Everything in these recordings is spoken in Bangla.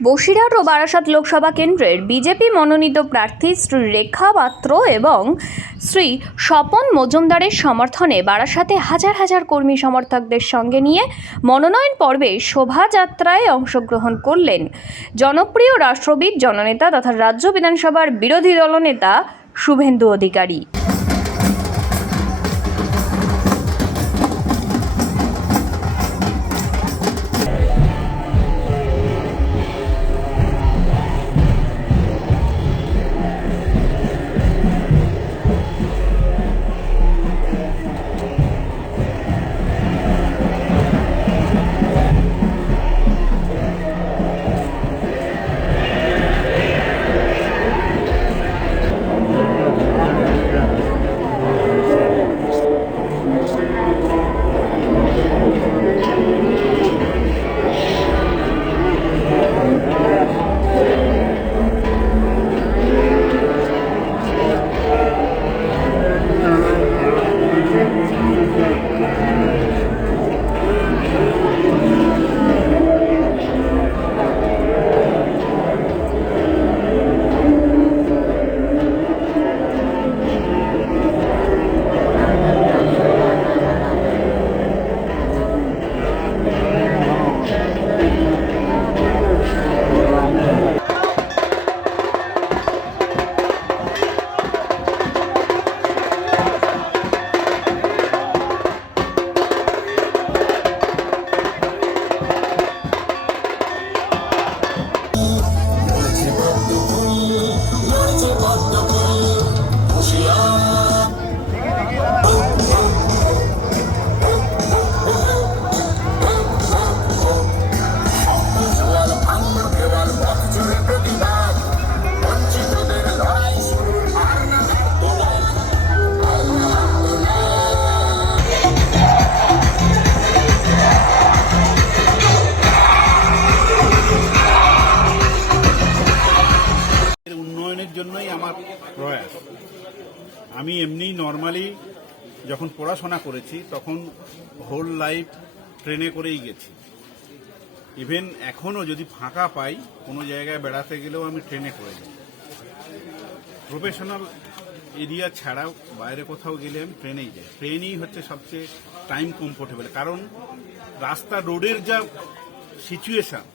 বসিরহাট ও বারাসাত লোকসভা কেন্দ্রের বিজেপি মনোনীত প্রার্থী শ্রী রেখা পাত্র এবং শ্রী স্বপন মজুমদারের সমর্থনে বারাসাতে হাজার হাজার কর্মী সমর্থকদের সঙ্গে নিয়ে মনোনয়ন পর্বে শোভাযাত্রায় অংশগ্রহণ করলেন জনপ্রিয় রাষ্ট্রবিদ জননেতা তথা রাজ্য বিধানসভার বিরোধী দলনেতা শুভেন্দু অধিকারী। জন্যই আমার প্রয়াস। আমি এমনি নর্মালি যখন পড়াশোনা করেছি তখন হোল লাইফ ট্রেনে করেই গেছি। ইভেন এখনও যদি ফাঁকা পাই কোনো জায়গায় বেড়াতে গেলেও আমি ট্রেনে করে যাই। প্রফেশনাল এরিয়া ছাড়াও বাইরে কোথাও গেলে আমি ট্রেনেই যাই। ট্রেনই হচ্ছে সবচেয়ে টাইম কমফোর্টেবল, কারণ রাস্তা রোডের যা সিচুয়েশন,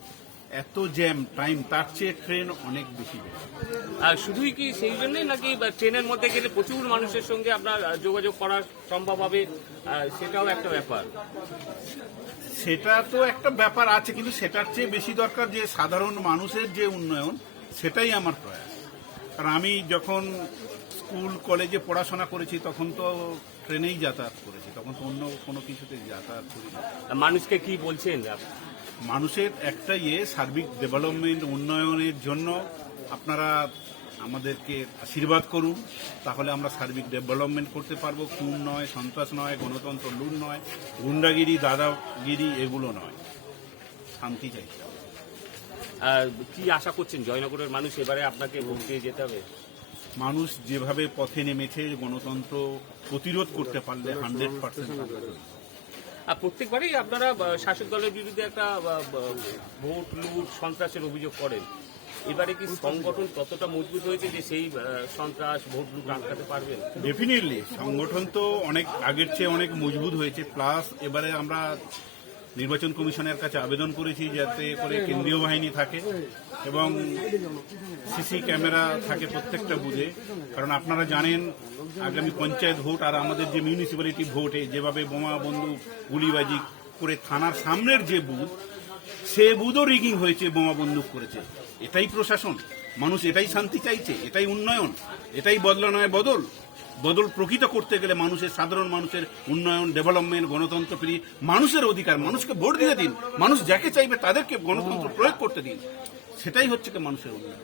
এত জ্যাম টাইম, তার চেয়ে ট্রেন অনেক বেশি। আর শুধুই কি সেই জন্যই নাকি ট্রেনের মধ্যে গেলে প্রচুর মানুষের সঙ্গে আপনার যোগাযোগ করা সম্ভব হবে, সেটাও একটা ব্যাপার? সেটা তো একটা ব্যাপার আছে, কিন্তু সেটার চেয়ে বেশি দরকার যে সাধারণ মানুষের যে উন্নয়ন, সেটাই আমার প্রয়াস। কারণ আমি যখন স্কুল কলেজে পড়াশোনা করেছি তখন তো ট্রেনেই যাতায়াত করেছি, তখন তো অন্য কোনো কিছুতে যাতায়াত করি না। মানুষকে কি বলছেন? মানুষের একটা সার্বিক ডেভেলপমেন্ট উন্নয়নের জন্য আপনারা আমাদেরকে আশীর্বাদ করুন, তাহলে আমরা সার্বিক ডেভেলপমেন্ট করতে পারবো। খুন নয়, সন্ত্রাস নয়, গণতন্ত্র লুট নয়, গুন্ডাগিরি দাদাগিরি এগুলো নয়, শান্তি চাইতে হবে। কি আশা করছেন জয়নগরের মানুষ এবারে আপনাকে ভোট দিয়ে যেতে হবে? মানুষ যেভাবে পথে নেমেছে, গণতন্ত্র প্রতিরোধ করতে পারলে 100%। আর প্রত্যেকবারই আপনারা শাসক দলের বিরুদ্ধে একটা ভোট লুট সন্ত্রাসের অভিযোগ করেন। এবারে কি সংগঠন ততটা মজবুত হয়েছে যে সেই সন্ত্রাস ভোট লুট আটকাতে পারবেন? ডেফিনেটলি সংগঠন তো অনেক আগের চেয়ে অনেক মজবুত হয়েছে। প্লাস এবারে আমরা নির্বাচন কমিশনের কাছে আবেদন করেছি যাতে করে কেন্দ্রীয় বাহিনী থাকে এবং সিসি ক্যামেরা থাকে প্রত্যেকটা বুথে। কারণ আপনারা জানেন আগামী পঞ্চায়েত ভোট আর আমাদের যে মিউনিসিপ্যালিটি ভোটে যেভাবে বোমা বন্দুক গুলিবাজি করে থানার সামনের যে বুথ, সে বুথও রিগিং হয়েছে, বোমা বন্দুক করেছে। এটাই প্রশাসন? মানুষ এটাই শান্তি চাইছে? এটাই উন্নয়ন? এটাই বদলা নয় বদল? বদল প্রকৃত করতে গেলে মানুষের, সাধারণ মানুষের উন্নয়ন, ডেভেলপমেন্ট, গণতন্ত্র ফিরিয়ে মানুষের অধিকার, মানুষকে ভোট দিয়ে দিন, মানুষ যাকে চাইবে তাদেরকে গণতন্ত্র প্রয়োগ করতে দিন, সেটাই হচ্ছে মানুষের উন্নয়ন।